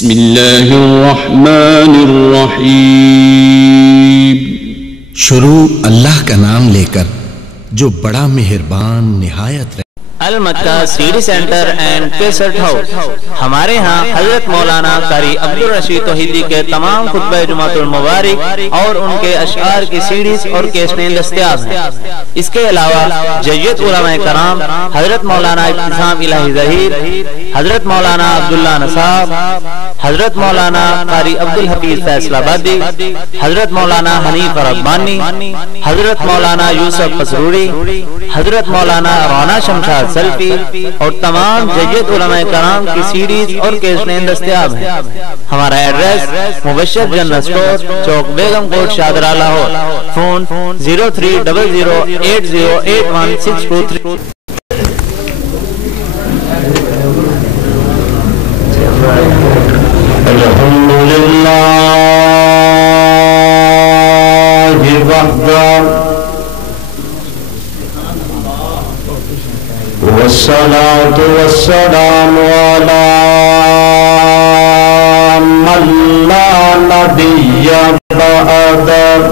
بسم اللہ الرحمن الرحیم۔ شروع اللہ کا نام لے کر جو بڑا مہربان نہایت رحم۔ Al Makkah CD centre and cassette house, ہمارے ہاں حضرت مولانا قاری عبدالرشید توحیدی کے تمام خطبہ جمعۃ المبارک اور ان کے اشعار کی سیڈیز اور کیسٹیں دستیاب ہیں۔ اس کے علاوہ جید علماء کرام حضرت مولانا ابتسام الہی ظہیر، حضرت مولانا عبداللہ نصاب، حضرت مولانا قاری عبدالحفیظ فیصل آبادی، حضرت مولانا حنیف ربانی، حضرت مولانا یوسف پسروری، حضرت مولانا رانا شمشاد سلفی اور تمام جید علماء کرام کی سیڈیز اور کیسٹیں دستیاب ہیں۔ ہمارا ایڈریس مبشر جنرل سٹور، چوک بیگم کوٹ شادرہ لاہور۔ فون 0300808163۔ الحمدللہ وحدہ والصلاة والسلام على من لا نبي بعده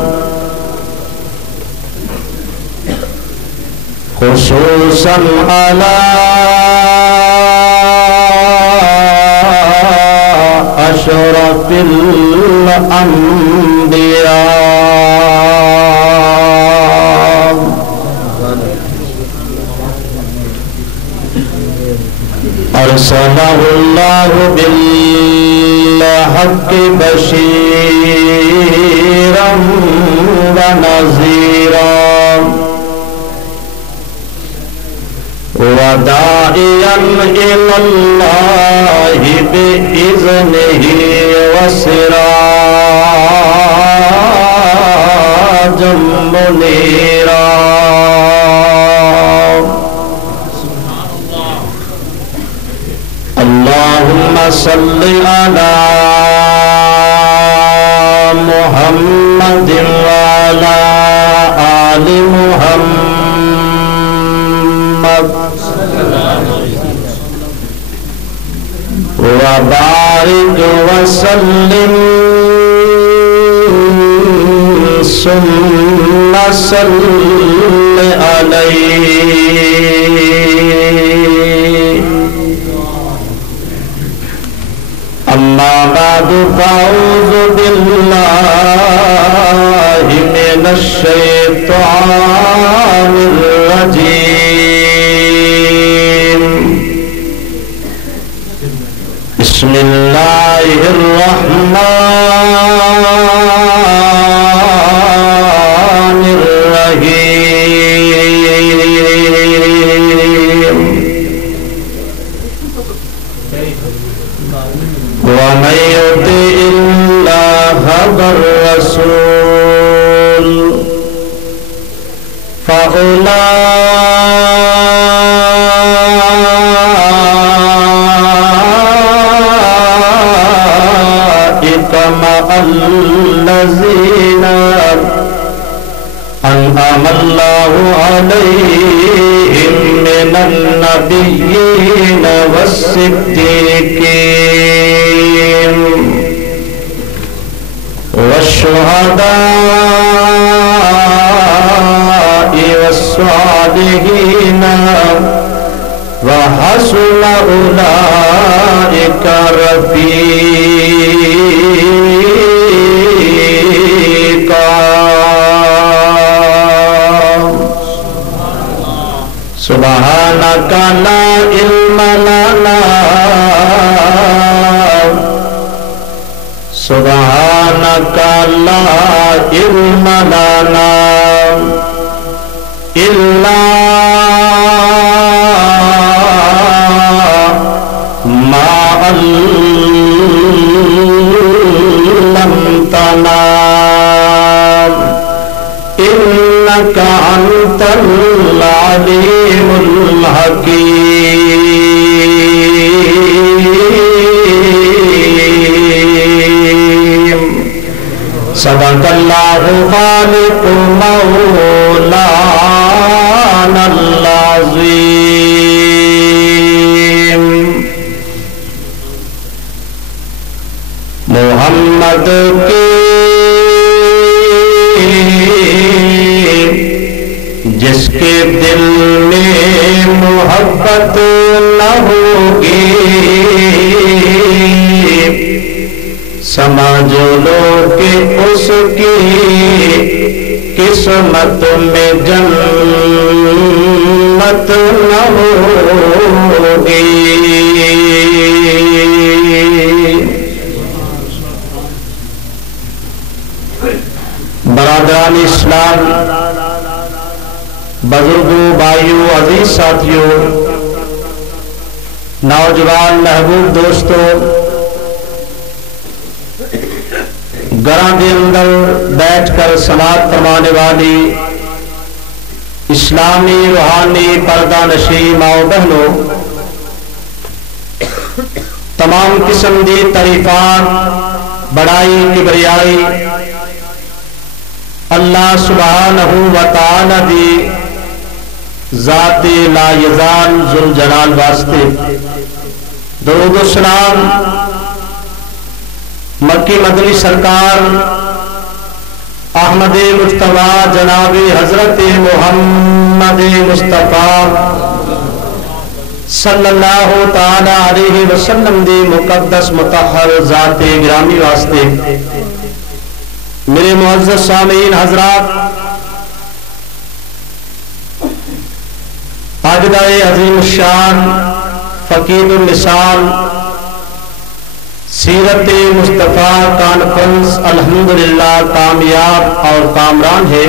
خصوصا على أشرف الأنبياء أرسله الله بالحق بشيرا ونذيرا وداعيا إلى الله بإذنه وسراجا منيرا اللهم صل على محمد وعلى آل محمد وبارك وسلم ثم صل عليه أما بعد فأعوذ بالله من الشيطان الرجيم بسم الله الرحمن الرحيم ومن يطع الله والرسول فأولئك مع الذين أنعم الله عليهم من النبيين والصديقين والشهداء والصالحين وحسن أولئك رفيقا سبحانك لا علم لنا سبحانك لا علم لنا إلا ما علمتنا إنك أنت العليم الحكيم صدق الله خالق مولانا العظيم محمد کے جس کے دل میں محبت نہ ہوگی سمجھ لو کہ اس کی قسمت میں جنت نہ ہوگی۔ برادران اسلام، بزرگوں، بھائیوں، عزیز ساتھیوں، نوجوان محبوب دوستوں، گھراں دے اندر بیٹھ کر صلات فرمانے والی اسلامی روحانی پردہ نشین ماؤ بہنوں، تمام قسم دی تعریفات، بڑائی، کبریائی اللہ سبحانہ و تعالی دی ذات لا یزال ذوالجلال واسطے، درود و سلام مکی مدنی سرکار احمد مجتبی جناب حضرت محمد مصطفیٰ صلی اللہ تعالی علیہ وسلم دی مقدس مطہر ذات گرامی واسطے۔ میرے معزز سامعین حضرات، آج دا عظیم الشان فقید النسان سیرت مصطفیٰ کانفرنس الحمدللہ کامیاب اور کامران ہے۔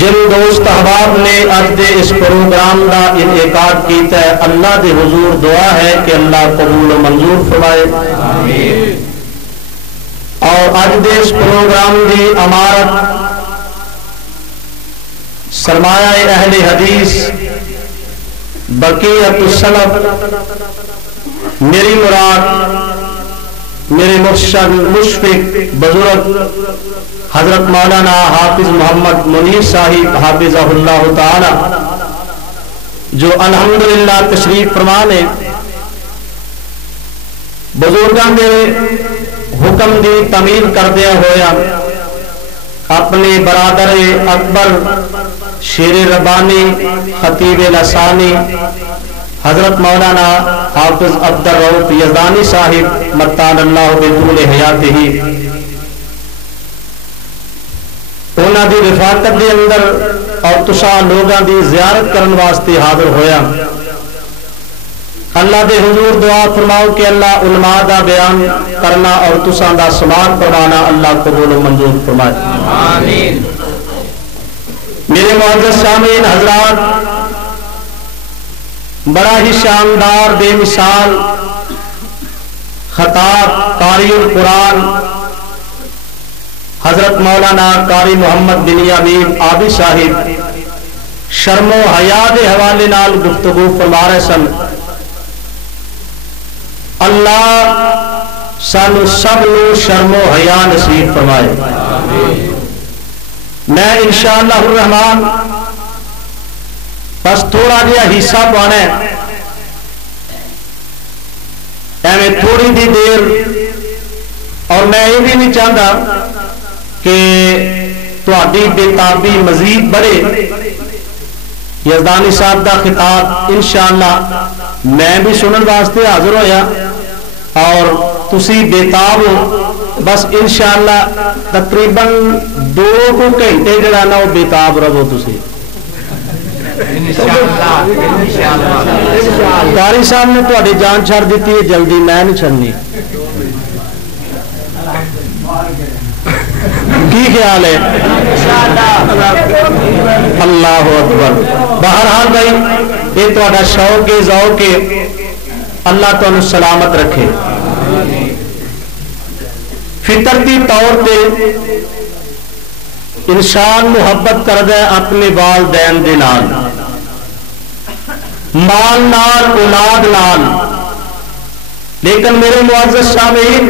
جن دوست احباب نے اج دے اس پروگرام کا انعقاد کیتا ہے، اللہ دے حضور دعا ہے کہ اللہ قبول و منظور فرمائے، اور اج دے اس پروگرام دی امارت سرمایہ اہل حدیث بقیت السلف، میری مراد میرے مرشد مشفق بزرگ حضرت مولانا حافظ محمد منیر صاحب حافظہ اللہ تعالی، جو الحمدللہ تشریف فرما نے بزرگاں دے حکم دی تعمیل کردیا ہویا اپنے برادر اکبر شیر ربانی خطیب لسانی حضرت مولانا حافظ عبد الرؤف یزدانی صاحب متان اللہ بطول حیاتہ، انہاں دی رفاقت دے اندر اور تساں لوگاں دی زیارت کرن واسطے حاضر ہویا۔ اللہ دے حضور دعا فرماؤ کہ اللہ علماء دا بیان کرنا اور تساں دا سماعت فرمانا اللہ قبول و منظور فرمائے، آمین۔ میرے معزز سامعین حضرات، بڑا ہی شاندار بے مثال خطاب قاری القرآن حضرت مولانا قاری محمد بن یامین آبی صاحب شرم و حیا دے حوالے نال گفتگو فرما رہے سن۔ اللہ سانو سب نو شرم و حیا نصیب فرمائے۔ میں انشاءاللہ الرحمن بس تھوڑا جہا حصہ پانا ہے، ایویں تھوڑی دی دیر، اور میں یہ بھی نہیں چاہتا کہ تہاڈی بےتابی مزید بڑھے۔ یزدانی صاحب دا خطاب انشاءاللہ میں بھی سنن واسطے حاضر ہویا اور تسی بےتاب ہو، بس انشاءاللہ تقریباً 2 گھنٹے جڑا نا وہ بےتاب رہو تسی۔ قاری صاحب نے تہاڈی جان چھڑ دیتی ہے، جلدی میں نہیں چھڑنی، کی خیال ہے؟ اللہ اکبر۔ بہرحال بھائی یہ تہاڈا شوق ہے، ذوق ہے، اللہ تانوں سلامت رکھے۔ فطرتی طور پہ انسان محبت کردا ہے اپنے والدین دے نال، مال نال، اولاد نال، لیکن میرے معزز سامعین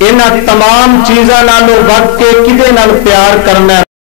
ان تمام چیزاں نالوں بڑھ کے کدے نال پیار کرنا ہے؟